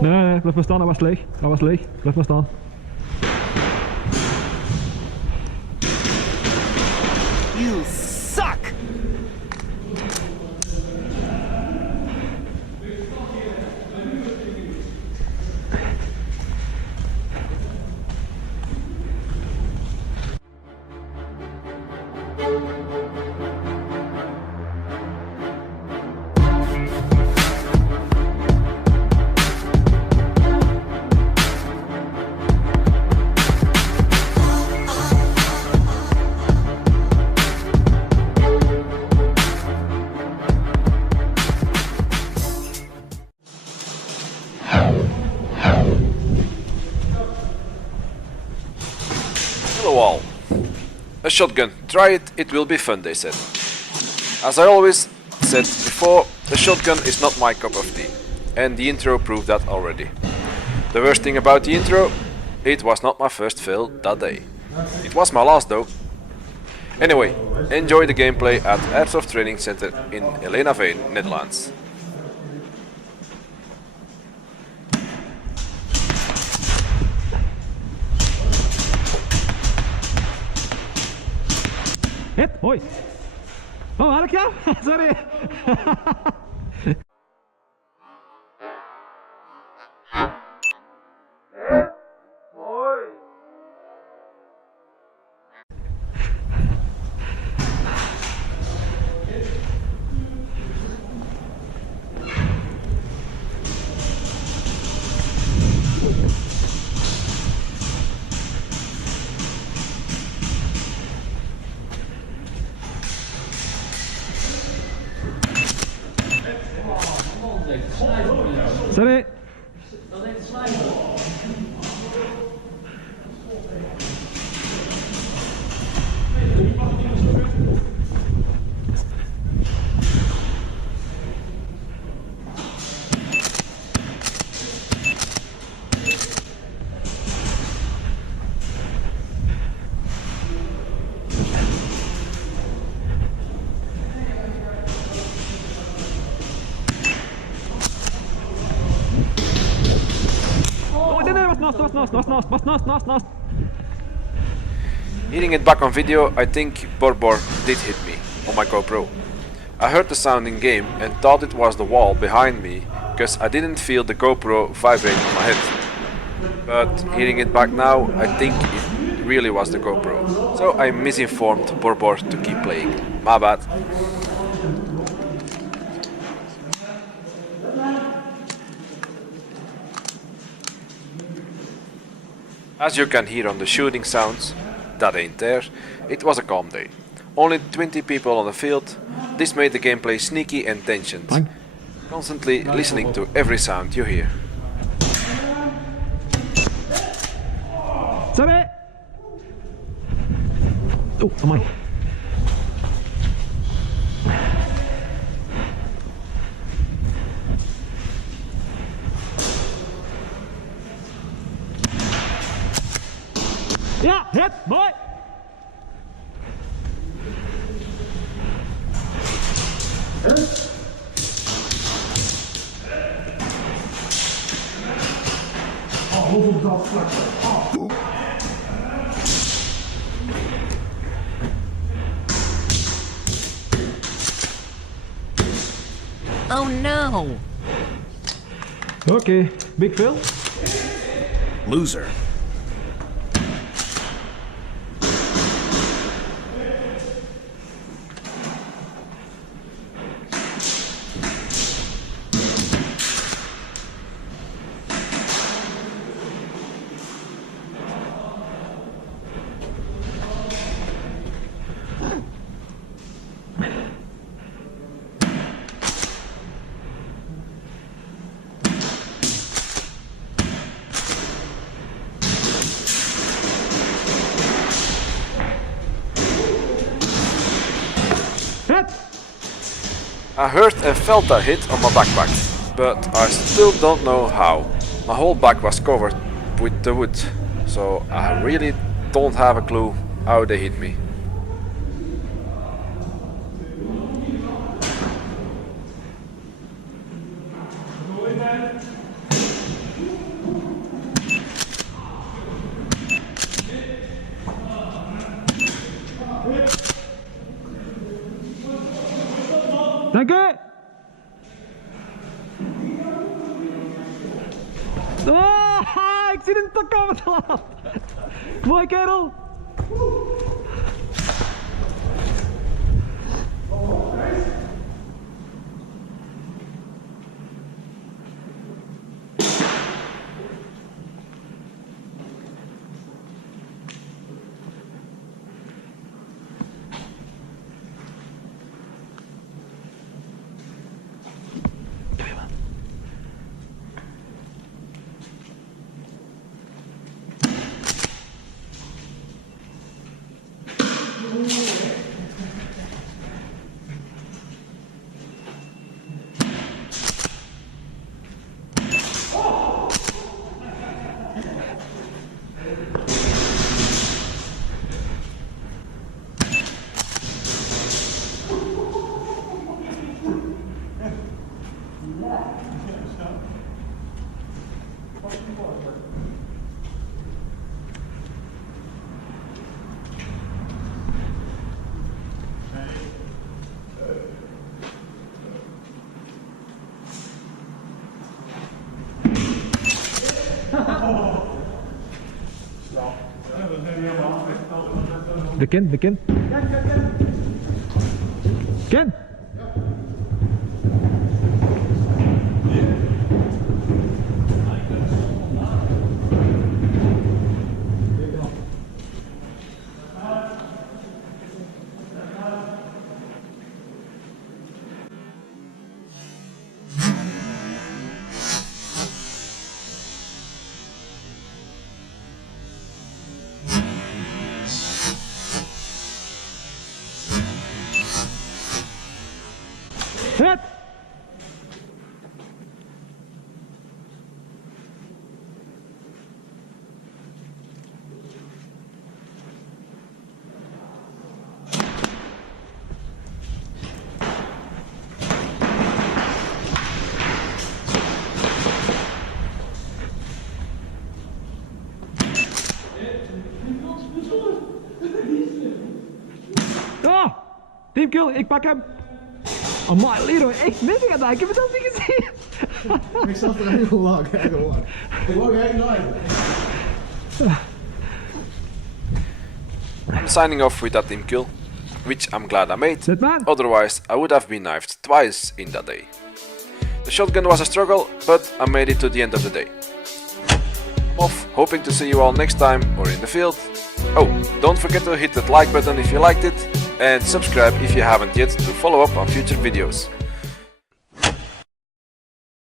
Nee, blijf maar staan, dat was leeg. Dat was leeg. Blijf maar staan. You suck! Hello all. A shotgun. Try it, it will be fun, they said. As I always said before, the shotgun is not my cup of tea. And the intro proved that already. The worst thing about the intro, it was not my first fill that day. It was my last though. Anyway, enjoy the gameplay at Airsoft Training Center in Elenaveen, Netherlands. Hit, hoi. Oh, had ik jou? Sorry. Sorry. Naast. Hearing it back on video, I think Borbor did hit me on my GoPro. I heard the sound in game and thought it was the wall behind me because I didn't feel the GoPro vibrate in my head. But hearing it back now, I think it really was the GoPro. So I misinformed Borbor to keep playing. My bad. As you can hear on the shooting sounds, that ain't there, it was a calm day. Only 20 people on the field, this made the gameplay sneaky and tensioned, constantly listening to every sound you hear. Sorry. Oh, amai. Ja, hit, mooi! Oh no! Okay, big Phil. Loser. I heard and felt a hit on my backpack, but I still don't know how. My whole back was covered with the wood, so I really don't have a clue how they hit me. Dank u! Oh, ik zie een tok komen te laat. Mooi kerel! De Ken. Ken! Hit! Oh! Teamkill, ik pak hem! Oh my Lero, echt mensen gedaan, ik heb het al niet gezien! Ik zat er heel lang, eigenlijk. Ik wou jij nooit. I'm signing off with that team kill, which I'm glad I made. Zet man! Otherwise, I would have been knifed twice in that day. The shotgun was a struggle, but I made it to the end of the day. I'm off, hoping to see you all next time or in the field. Oh, don't forget to hit that like button if you liked it, and subscribe if you haven't yet to follow up on future videos.